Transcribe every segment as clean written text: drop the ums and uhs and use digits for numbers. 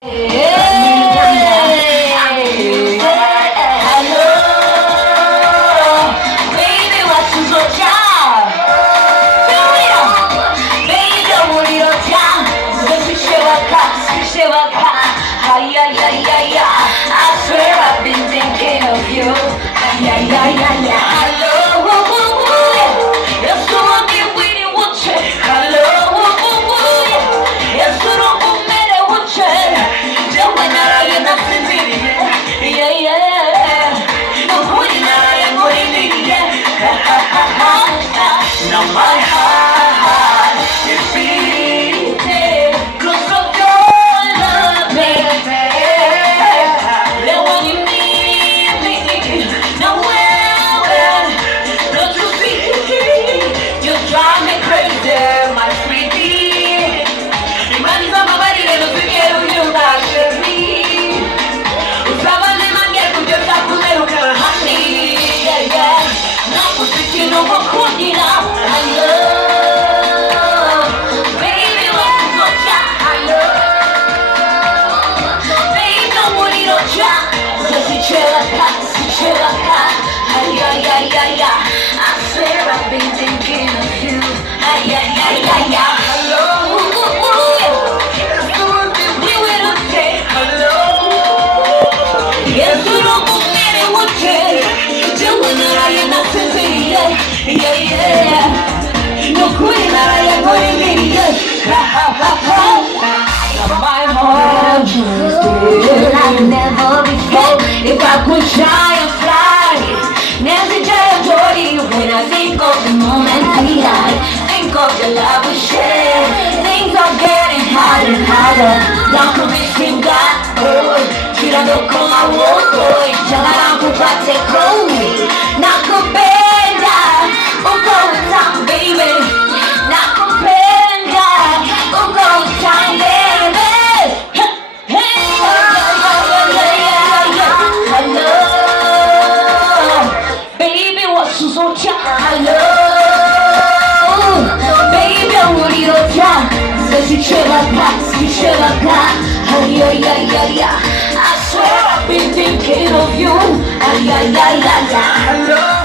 I swear I've been thinking of you. Hello, you're so unbelievable. What's it? Hello, you're so unbelievable. What's it? Just when I'm not thinking, no good in I'm now my heart is beating 'cause of your love, baby. Then when you need me, nowhere, don't you see? You drive me crazy, my sweetie. Reminds of my body that doesn't get on you like me. Usaba le manguera con yo saco me lo que honey, yeah. No, pues if you know what could you know, I love, baby, what's so I love, baby, don't worry, don't try. So si c'era ca, ay. I swear I've been thinking of you, ay. Hello, we will say hello. Yes, you don't go in what you do when I'm not thinking, yeah. No queen, I'm going to my heart like never before. If I could try and fly, never try to joy you when I think of the moment we had. Think of the love we shared. Things are getting harder and harder. Now could be sing God, girando con la voto y llamarán por parte con na comprenda un go time baby na comprenda un go time baby hello baby what's so hello baby 우리로자 다시 채워가 I swear I've been thinking of you. Hello.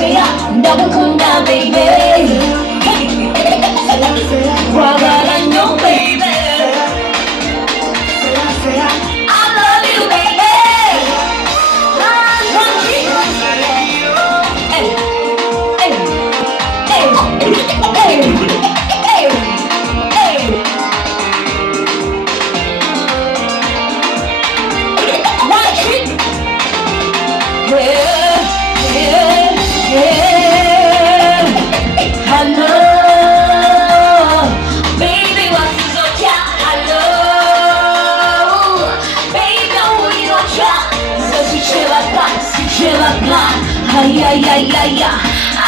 Say ya, double come down, baby. Brother, I know, baby. I love you, baby. Yeah.